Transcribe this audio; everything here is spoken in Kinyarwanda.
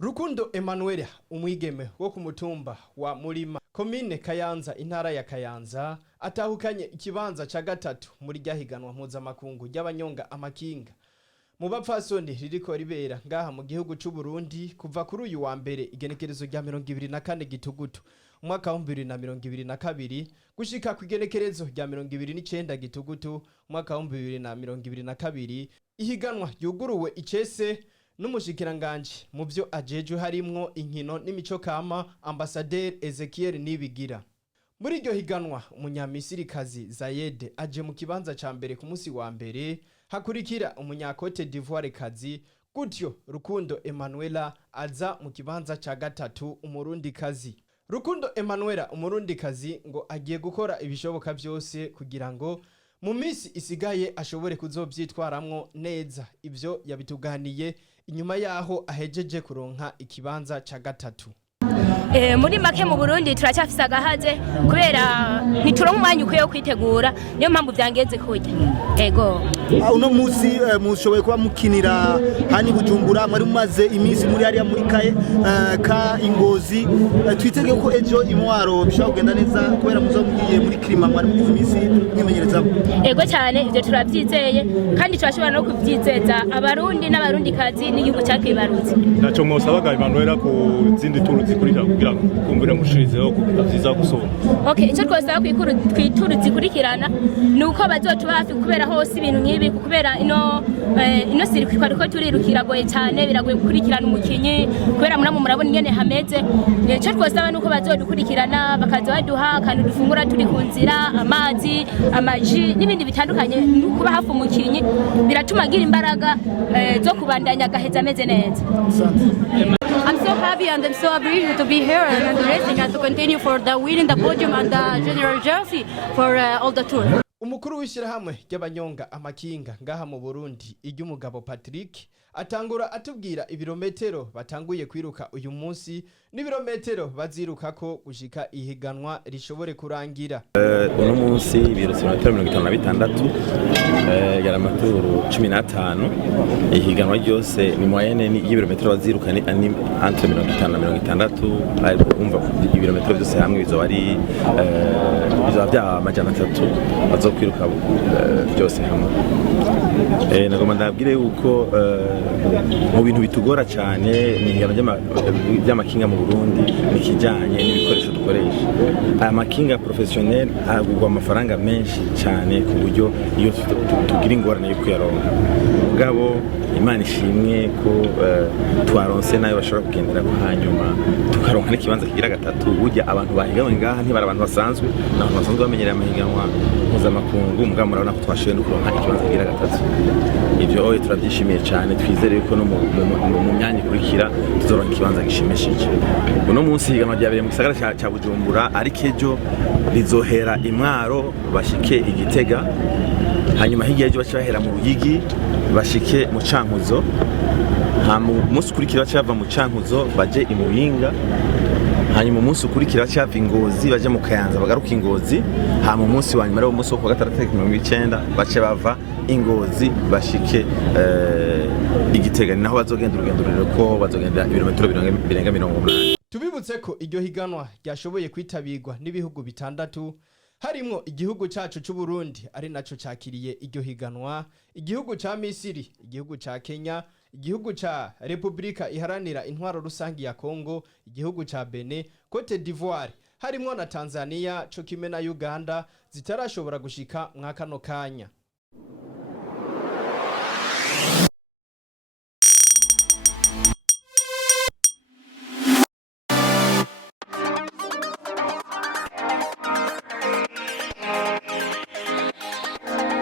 Rukundo Emmanuella umwigeme wo ku mutumba wa Murima komine Kayanza intara ya Kayanza atahukanye ikibanza ca gatatu muri ryahiganwa mpuzamakungu ry'abanyonga amakinga mu bapfasoni ririko ribera ngaha mu gihugu c'u Burundi kuva kuri uyu wa mbere igenekerezo rya 24 gitugutu umwaka wa 2022 gushika ku igenekerezo rya 29 gitugutu umwaka wa 2022 ihiganwa yuguruwe icese n'umushikiranganje mu byo ajejwe harimwo inkino n'imico kama Ambassadeur Ezekiel Nibigira. Muri iryo higanwa umunyamisirikazi Zayede aje mu kibanza ca mbere ku munsi wa mbere hakurikira umunyakote d'Ivoire kazi gutyo Rukundo Emmanuella aza mu kibanza ca gatatu umurundi kazi. Rukundo Emmanuella umurundi kazi ngo agiye gukora ibishoboka byose kugira ngo mu misi isigaye ashobore kuzovyitwaramwo neza ivyo yabituganiye inyuma yaho ahejeje kuronka ikibanza ca gatatu. Muri make mu Burundi turacyafise agahaze kubera nituronka umwanya ukwiye kwitegura niyo mpamvu byangenze kujya ego uno musi mushoboye kuba mukinira hani Bujumbura mwari mumaze iminsi muri hariya muri ka Ingozi twitege ko ejo imwaro bishaka kugenda neza kubera muzomugiye muri klima mwari mugize iminsi mwimenyereza ego cyane ivyo turabyizeye kandi turashobora no kubyizeza abarundi n'abarundi kazi n'igihugu cyakwibarutse naco mwosabaga Emmanuella ku zindi turu zikurira kugira ngo kumbure mushirizeho kuvyiza gusohoka. Okay, icyo twasaba kwituru zikurikirana nuko bazotuba hafi kubera hose ibintu nkibi kubera ino sirikwi ariko turirukira goye cyane biragoye gukurikirana umukinyi kubera murabona ingene hameze. Icyo twasaba nuko bazodukurikirana bakaza baduha kandi dufungura turi ku nzira amazi amaji n'ibindi bitandukanye kuba hafi umukinyi biratuma agira imbaraga zo kubandanya gaheza ameze neza. I'm so happy and I'm so appreciated to be here and racing and to continue for the winning the podium and the general jersey for all the tour. Umukuru w'ishirahamwe ry'abanyonga amakinga ngaha mu Burundi iry'umugabo Patrick atangura atubwira ibirometero batanguye kwiruka uyu munsi n'ibirometero bazirukako gushika ihiganwa rishobore kurangira. Uno munsi ibirometero 56 yara maturu 15 ihiganwa ryose ni moyenne y'ibirometero baziruka ni entre 50 na 60 ariko umva ibirometero byose hamwe bizo ari bizo bya majana 3 bazokwiruka byose hamwe. Nagomba ndabwire yuko mu bintu bitugora cyane ni by'amakinga mu Burundi nikijanye n'ibikoresho dukoresha. Aya makinga professionnel agurwa amafaranga menshi cyane ku buryo iyo tugira ingorane yo kuyaronka. Mugabo Imana ishimwe ko twaronse nayo bashobora kugendera ko hanyuma tukaronka n'ikibanza kigira gatatu burya abantu bahiganwe ngaha ntibara abantu basanzwe n'abantu basanzwe bamenyereye amahiganwa mpuzamakungu mugabo murabona ko twashoboye no kuronka ikibanza kigira gatatu. Ivyo oye turabyishimiye cyane twizere ko no mu myanya ikurikira tuzoronka ikibanza gishimishije. Uno munsi higanwa ryabereye mu gisagara ca Bujumbura ariko ejo rizohera imwaro bashike Igitega hanyuma hirya ejo bacahera mu Ruyigi bashike mu Cankuzo umunsi ukurikira bacava mu Cankuzo baje i Muyinga hanyuma umunsi ukurikira bacava Ingozi baje mu Kayanza bagaruka Ingozi hanyuma umunsi wa nyuma ari umunsi wo ku gatandatu 19 bace bava Ingozi bashike Igitega naho bazogenda urugendo ko bazogenda ibirometero birenga 80. Tubibutse ko iryo higanwa ryashoboye kwitabirwa n'ibihugu bitandatu harimwo igihugu cacu c'u Burundi ari naco cakiriye iryo higanwa, igihugu ca Misiri, igihugu ca Kenya, igihugu ca Republika Iharanira Intwaro Rusangi ya Kongo, igihugu ca Benin, Cote d'Ivoire, harimwo na Tanzania, co kimwe na Uganda zitarashobora gushika mwakano kanya.